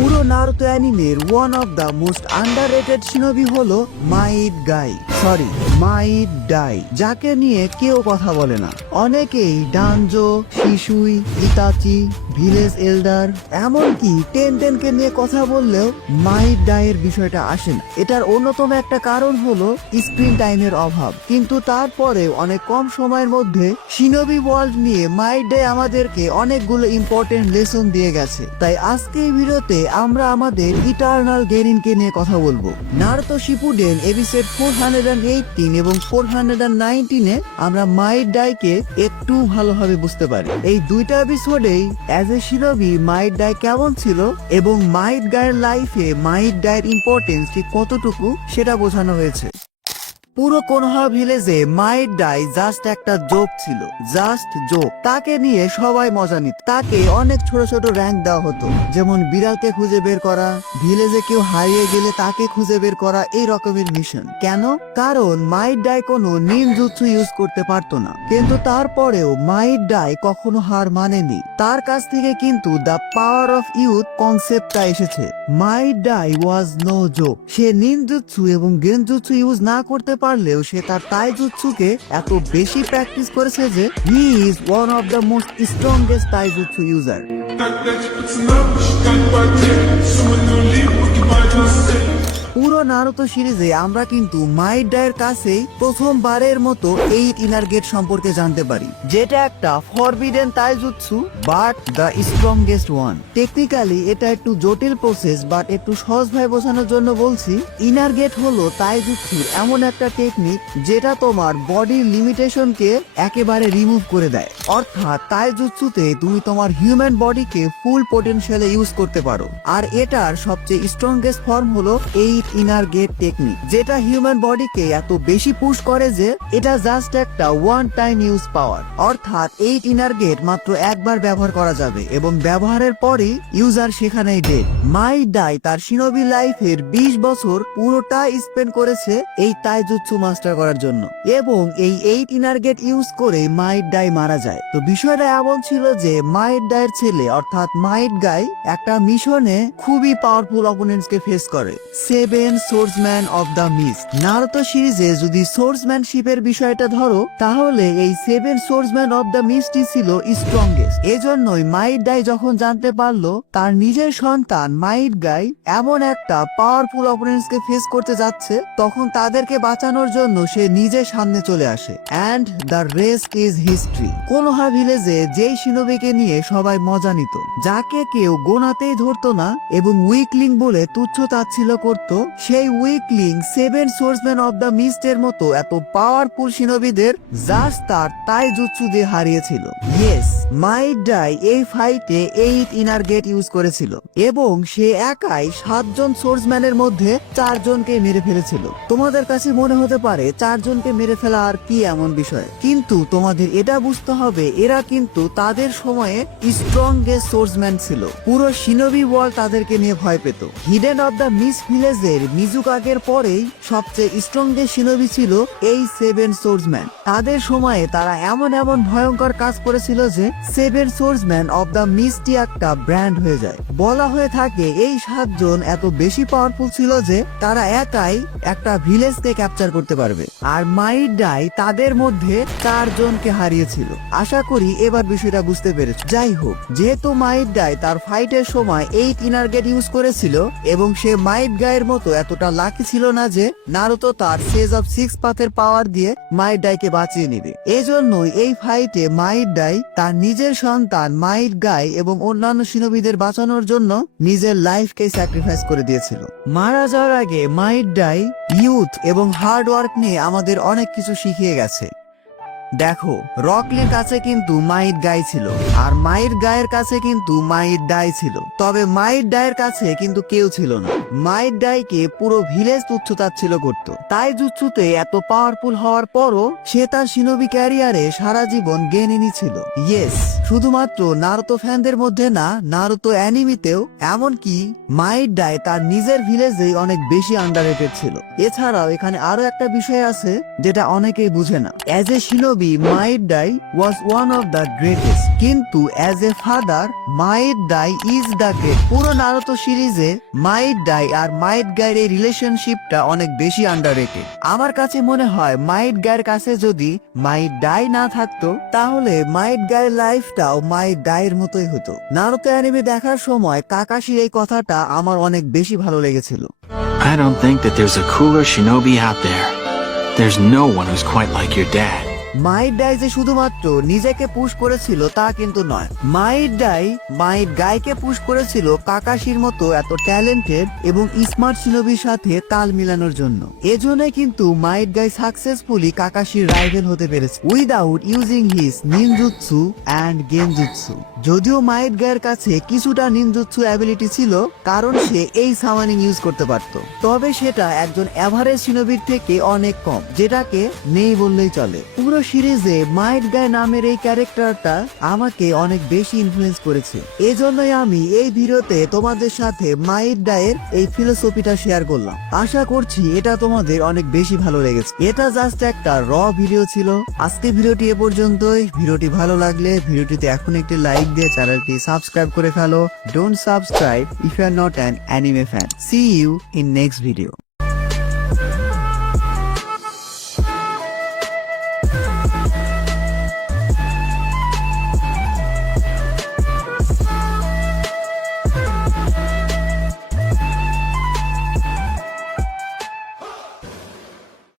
পুরো নারুতো অ্যানিমের one of the most underrated shinobi হলো মাইট গাই, সরি মাইট ডাই, যাকে নিয়ে কেউ কথা বলে না। অনেকেই ডানজো, শিশুই, ইতাচি, ভিলেজ এল্ডার, এমনকি টেনকে নিয়ে কথা বললেও মাইট ডাইয়ের বিষয়টা আসে না। এটার অন্যতম একটা কারণ হলো স্ক্রিন টাইমের অভাব, কিন্তু তারপরে অনেক কম সময়ের মধ্যে শিনোবি ওয়ার্ল্ড নিয়ে মাইট ডাই আমাদেরকে অনেকগুলো ইম্পর্টেন্ট লেসন দিয়ে গেছে। তাই আজকে এই ভিডিওতে আমরা আমাদের ইটারনাল গেরিনকে নিয়ে কথা বলবো। নারুতো শিপুডেন এপিসোড 418 এবং 419-এ আমরা মাইট ডাইকে একটু ভালোভাবে বুঝতে পারি। এই দুইটা এপিসোডেই as a shinobi Might die কেমন ছিল এবং মাইট গায়ের লাইফে মাইট ডাইয়ের ইম্পর্টেন্স ঠিক কতটুকু সেটা বোঝানো হয়েছে। পুরো কোনোহা ভিলেজে মাইট ডাই জাস্ট একটা জোক ছিল, জাস্ট জোক। তাকে নিয়ে সবাই মজা নিত। তাকে অনেক ছোট ছোট র্যাঙ্ক দেওয়া হতো, যেমন বিড়ালকে খুঁজে বের করা, ভিলেজে কেউ হারিয়ে গেলে তাকে খুঁজে বের করা, এই রকমের মিশন। কেন? কারণ মাইট ডাই কোনো নিনজুৎসু ইউজ করতে পারতো না, কিন্তু তারপরেও মাইট ডাই কখনো হার মানেনি। তার কাছ থেকে কিন্তু দ্য পাওয়ার অফ ইউথ কনসেপ্টটা এসেছে। মাইট ডাই ওয়াজ নো জোক। সে নিনজুৎসু এবং গেনজুৎসু ইউজ না করতে পারলেও সে তার তাইজুৎসুকে এত বেশি প্র্যাকটিস করেছে যে he is one of the most strongest taijutsu user. পুরো নারুতো সিরিজে আমরা কিন্তু মাইট ডাইয়ের কাছেই প্রথমবারের মতো 8 ইনার গেট সম্পর্কে জানতে পারি, যেটা একটা forbidden taijutsu but the strongest one. Technically এটা একটু জটিল প্রসেস, বাট একটু সহজভাবে বোঝানোর জন্য বলছি। ইনার গেট হলো তাইজুৎসুর এমন একটা টেকনিক যেটা তোমার বডির লিমিটেশনকে একেবারে রিমুভ করে দেয়। অর্থাৎ তাইজুৎসুতে তুমি তোমার হিউম্যান বডিকে ফুল পোটেনশিয়ালে ইউজ করতে পারো। আর এটার সবচেয়ে স্ট্রংগেস্ট ফর্ম হলো 8 ইনার গেট টেকনিক, যেটা হিউম্যান বডিকে এত বেশি পুশ করে যে এটা জাস্ট একটা ওয়ান টাইম ইউজ পাওয়ার। অর্থাৎ 8 ইনার গেট মাত্র একবার ব্যবহার করা যাবে এবং ব্যবহারের পরেই ইউজার সেখানেই ডেড। মাইট ডাই তার শিনোবি লাইফের 20 বছর পুরোটা স্পেন্ড করেছে এই তাইজুৎসু মাস্টার করার জন্য, এবং এই 8 ইনার গেট ইউজ করে মাইট ডাই মারা যায়। তো বিষয়টা এমন ছিল যে মাইট ডাইয়ের ছেলে অর্থাৎ মাইট গাই একটা মিশনে খুবই পাওয়ারফুল অপোনেন্টসকে ফেস করে, 7 সোর্সম্যান অফ দ্য মিস্ট। নারুতো সিরিজে যদি সোর্সম্যানশিপের বিষয়টা ধরো, তাহলে এই 7 সোর্সম্যান অফ দ্য মিস্টই ছিল স্ট্রংগেস্ট। এজন্যই মাইট ডাই যখন জানতে পারলো তার নিজের সন্তান মাইট গাই এমন একটা পাওয়ারফুল অপোনেন্টসকে ফেস করতে যাচ্ছে, তখন তাদেরকে বাঁচানোর জন্য সে নিজে সামনে চলে আসে। And the rest is history. Konoha ভিলেজে যেই শিনোবিকে নিয়ে সবাই মজা নিত, যাকে কেউ গোনাতেই ধরতো না এবং উইকলিং বলে তুচ্ছ তাচ্ছিল্য করত, সেই উইকলিং 7 সোর্সম্যান অফ দ্য মিস্ট এর মতো এত পাওয়ারফুল শিনোবিদের জাস্ট তার তাইজুৎসু দিয়ে হারিয়েছিল। ইয়েস, মাইট ডাই এই ফাইটে 8 ইনার গেট ইউজ করেছিল এবং সে একাই 7 জন সোর্সম্যানের মধ্যে 4 জনকে মেরে ফেলেছিল। তোমাদের কাছে মনে হতে পারে 4 জনকে মেরে ফেলা আর কি এমন বিষয়, কিন্তু তোমাদের এটা বুঝতে হবে এরা কিন্তু তাদের সময়ে স্ট্রংগেস্ট সোর্সম্যান ছিল। পুরো শিনোবি ওয়ার্ল্ড তাদেরকে নিয়ে ভয় পেত। হিডেন অফ দ্য মিস্ট ভিলেজের মিজুকাগের পরেই সবচেয়ে স্ট্রংগেস্ট শিনোবি ছিল এই 7 সোর্সম্যান। তাদের সময়ে তারা এমন এমন ভয়ঙ্কর কাজ করেছিল যে 7 সোর্সম্যান অফ দ্য মিস্টই একটা ব্র্যান্ড হয়ে যায়। বলা হয়ে থাকে এই 7 জন এত বেশি পাওয়ারফুল ছিল যে তারা একাই একটা ভিলেজকে ক্যাপচার করতে পারবে, আর মাইট ডাই তাদের মধ্যে 4 জনকে হারিয়েছিল। আশা করি এবার বিষয়টা বুঝতে পেরেছ। যাই হোক, যেহেতু মাইট ডাই তার ফাইটের সময় 8 ইনার গেট ইউজ করেছিল এবং সে মাইট গায়ের মতো এতটা লাকি ছিল না যে নারুতো তার সেজ অফ 6 পাথের পাওয়ার দিয়ে মাইট ডাইকে বাঁচিয়ে নেবে, এজন্যই এই ফাইটে মাইট ডাই তার নিজের সন্তান মাইট গাই এবং অন্যান্য শিনোবিদের বাঁচানোর জন্য নিজের লাইফকে স্যাক্রিফাইস করে দিয়েছিল। মারা যাওয়ার আগে মাইট ডাই ইউথ এবং হার্ড ওয়ার্ক নিয়ে আমাদের অনেক কিছু শিখিয়ে গেছে। দেখো, রকলির কাছে কিন্তু মাইট গাই ছিল, আর মাইট গায়ের কাছে কিন্তু মাইট ডাই ছিল, তবে মাইট ডাইয়ের কাছে কিন্তু কেউ ছিল না। মাইট ডাইকে পুরো ভিলেজ তুচ্ছতাচ্ছিল্য করতো। তাইজুৎসুতে এত পাওয়ারফুল হওয়ার পরও সে তার শিনোবি ক্যারিয়ারে সারা জীবন গেনিনি ছিল। ইয়েস, শুধুমাত্র নারুতো ফ্যানদের মধ্যে না, নারুতো অ্যানিমিতেও এমনকি মাইট ডাই তার নিজের ভিলেজেই অনেক বেশি আন্ডাররেটেড ছিল। এছাড়াও এখানে আরো একটা বিষয় আছে যেটা অনেকেই বুঝে না। As a shinobi, Might Dai was one of the greatest. কিন্তু as a father Might Dai is the great. পুরো নারুতো সিরিজে মাইট ডাই আর মাইট গাইয়ের এই রিলেশনশিপটা অনেক বেশি আন্ডাররেটেড। আমার কাছে মনে হয় মাইট গাইয়ের কাছে যদি মাইট ডাই না থাকতো তাহলে মাইট গাইয়ের লাইফটাও মাইট ডাইয়ের মতোই হতো। নারুতো অ্যানিমে দেখার সময় কাকাশির এই কথাটা আমার অনেক বেশি ভালো লেগেছিল। I don't think that there's a cooler shinobi out there. There's no one who's quite like your dad. Mite die যে শুধুমাত্র নিজেকে পুশ করেছিল তা কিন্তু নয়, মাইট ডাই মাইট গাইকে পুশ করেছিল কাকাশির মতো এত ট্যালেন্টেড এবং স্মার্ট শিনোবির সাথে তাল মিলানোর জন্য। এজন্যই কিন্তু মাইট গাই সাকসেসফুলি কাকাশির রাইভেল হতে পেরেছে without using his নিনজুৎসু and genjutsu. যদিও মাইট গাইয়ের কাছে কিছুটা নিনজুৎসু অ্যাবিলিটি ছিল কারণ সে এই সামানিং ইউজ করতে পারত, তবে সেটা একজন এভারেজ শিনোবির থেকে অনেক কম, যেটাকে নেই বললেই চলে। পুরো সিরিজে মাইট গাই নামের এই ক্যারেক্টারটা আমাকে অনেক বেশি ইনফ্লুয়েন্স করেছে। এজন্যই আমি এই ভিডিওতে তোমাদের সাথে মাইট গাইয়ের এই ফিলোসফিটা শেয়ার করলাম। আশা করছি এটা তোমাদের অনেক বেশি ভালো লেগেছে। এটা জাস্ট একটা র ভিডিও ছিল। আজকে ভিডিওটি এ পর্যন্তই। ভিডিওটি ভালো লাগলে ভিডিওটিতে এখন একটি লাইক দিয়ে চ্যানেলটি সাবস্ক্রাইব করে ফেলো। Don't subscribe if you are not an anime fan. See you in next video.